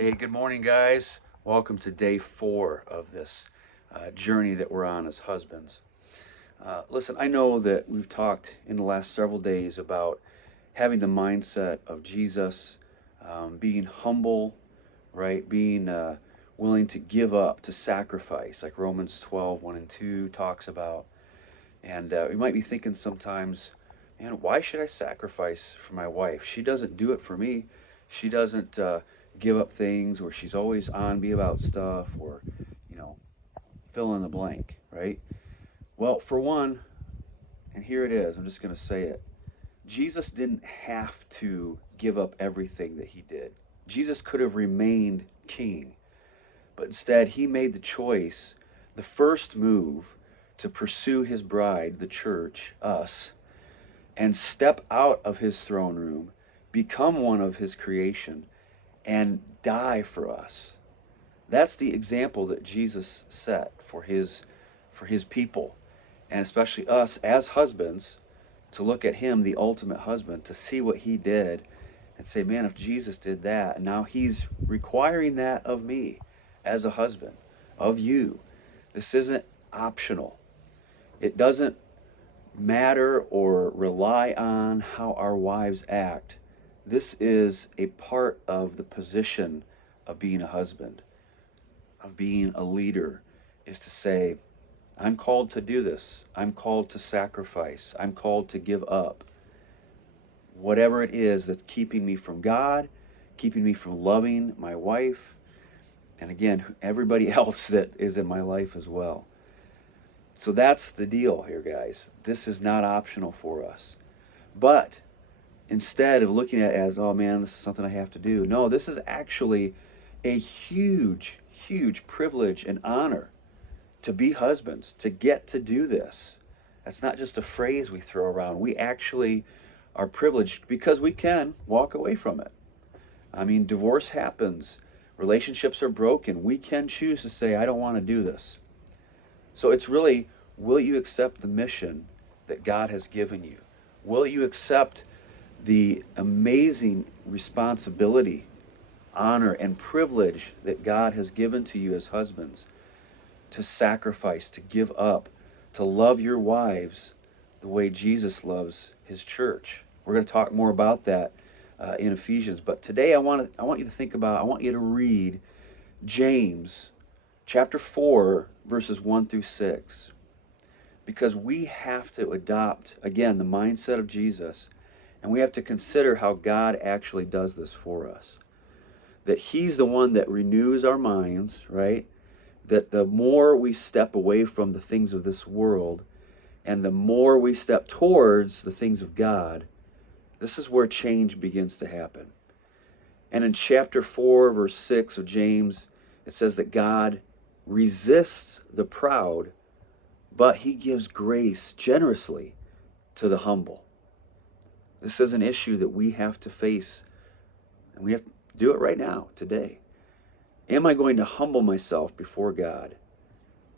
Hey, good morning, guys. Welcome to day 4 of this journey that we're on as husbands. Listen, I know that we've talked in the last several days about having the mindset of Jesus, being humble, right? Being willing to give up, to sacrifice, like Romans 12, 1 and 2 talks about. And we might be thinking sometimes, man, why should I sacrifice for my wife? She doesn't do it for me. She doesn't give up things, or she's always on me about stuff, or, you know, fill in the blank, right? Well, for one, and here it is, I'm just going to say it. Jesus didn't have to give up everything that he did. Jesus could have remained king, but instead he made the choice, the first move, to pursue his bride, the church, us, and step out of his throne room, become one of his creation, and die for us. That's the example that Jesus set for his people, and especially us as husbands, to look at him, the ultimate husband, to see what he did and say, man, if Jesus did that, and now he's requiring that of me as a husband, of you. This isn't optional. It doesn't matter or rely on how our wives act. This is a part of the position of being a husband, of being a leader, is to say, I'm called to do this. I'm called to sacrifice. I'm called to give up whatever it is that's keeping me from God, keeping me from loving my wife, and again, everybody else that is in my life as well. So that's the deal here, guys. This is not optional for us. But instead of looking at it as, oh man, this is something I have to do, no, this is actually a huge, huge privilege and honor to be husbands, to get to do this. That's not just a phrase we throw around. We actually are privileged because we can walk away from it. I mean, divorce happens, relationships are broken. We can choose to say, I don't want to do this. So it's really, will you accept the mission that God has given you? Will you accept the amazing responsibility, honor, and privilege that God has given to you as husbands, to sacrifice, to give up, to love your wives the way Jesus loves his church? We're going to talk more about that in Ephesians. But today I want you to think about, I want you to read James chapter 4, verses 1 through 6. Because we have to adopt, again, the mindset of Jesus, and we have to consider how God actually does this for us. That he's the one that renews our minds, right? That the more we step away from the things of this world and the more we step towards the things of God, this is where change begins to happen. And in chapter 4, verse 6 of James, it says that God resists the proud, but he gives grace generously to the humble. This is an issue that we have to face, and we have to do it right now, today. Am I going to humble myself before God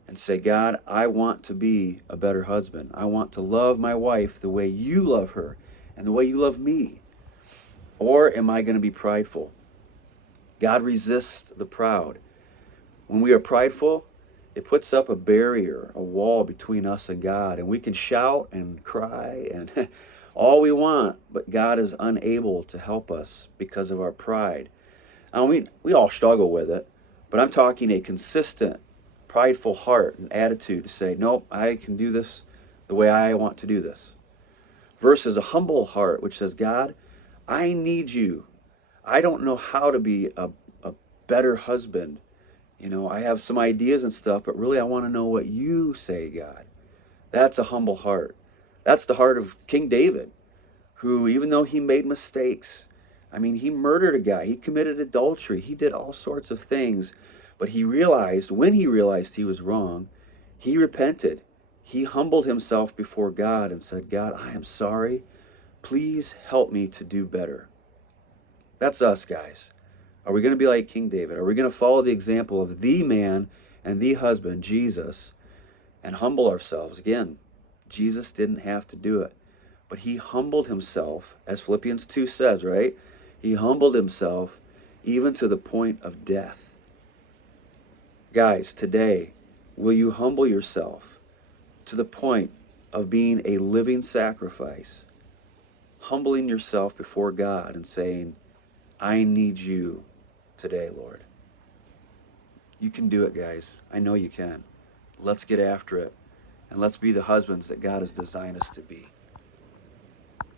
and say, God, I want to be a better husband. I want to love my wife the way you love her and the way you love me. Or am I going to be prideful? God resists the proud. When we are prideful, it puts up a barrier, a wall between us and God, and we can shout and cry and all we want, but God is unable to help us because of our pride. I mean, we all struggle with it, but I'm talking a consistent, prideful heart and attitude to say, nope, I can do this the way I want to do this. Versus a humble heart which says, God, I need you. I don't know how to be a better husband. You know, I have some ideas and stuff, but really I want to know what you say, God. That's a humble heart. That's the heart of King David, who, even though he made mistakes, I mean, he murdered a guy, he committed adultery, he did all sorts of things, but he realized, when he realized he was wrong, he repented. He humbled himself before God and said, God, I am sorry. Please help me to do better. That's us, guys. Are we going to be like King David? Are we going to follow the example of the man and the husband, Jesus, and humble ourselves? Again, Jesus didn't have to do it, but he humbled himself, as Philippians 2 says, right? He humbled himself even to the point of death. Guys, today, will you humble yourself to the point of being a living sacrifice, humbling yourself before God and saying, I need you today, Lord? You can do it, guys. I know you can. Let's get after it, and let's be the husbands that God has designed us to be.